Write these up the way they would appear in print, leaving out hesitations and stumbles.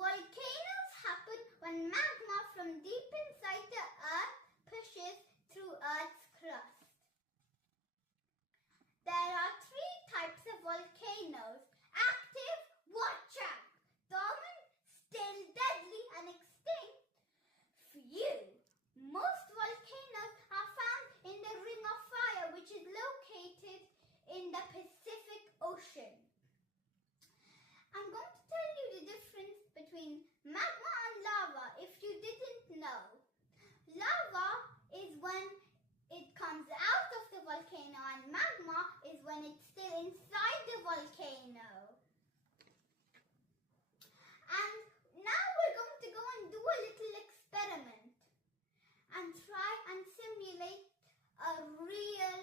Volcanoes happen when magma from deep inside the earth pushes through Earth's crust. There are three types of volcanoes: active, watch out, dormant, still deadly and extinct, few. Most volcanoes are found in the Ring of Fire, which is located in the Pacific Ocean. I'm going to tell you the difference between magma and lava if you didn't know. Lava is when it comes out of the volcano and magma is when it's still inside the volcano. And now we're going to go and do a little experiment and try and simulate a real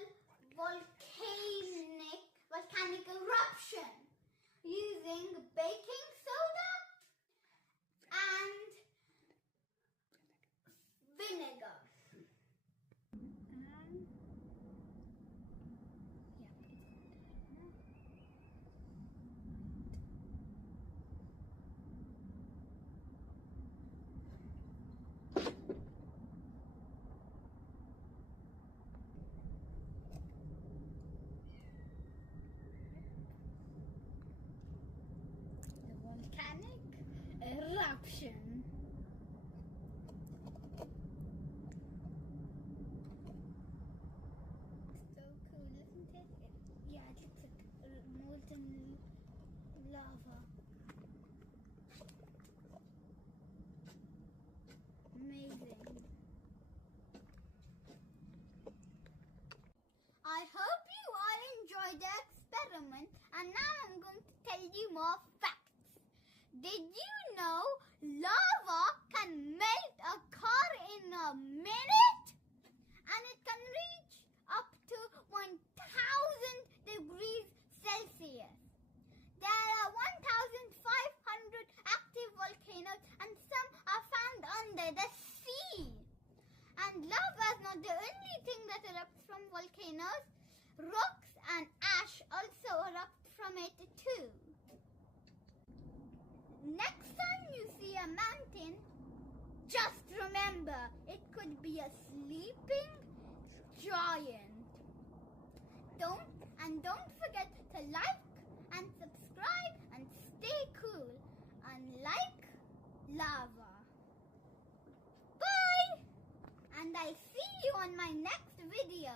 volcanic eruption using baking soda and vinegar. Volcanic eruption. So cool, isn't it? Yeah, it looks like molten lava. Amazing. I hope you all enjoyed the experiment, and now I'm going to tell you more facts. Did you know lava can melt a car in a minute? And it can reach up to 1000 degrees Celsius. There are 1,500 active volcanoes and some are found under the sea. And lava is not the only thing that erupts from volcanoes. Rocks and ash also erupt from it too. Next time you see a mountain, just remember it could be a sleeping giant. Don't forget to like and subscribe and stay cool, unlike lava. Bye! And I'll see you on my next video.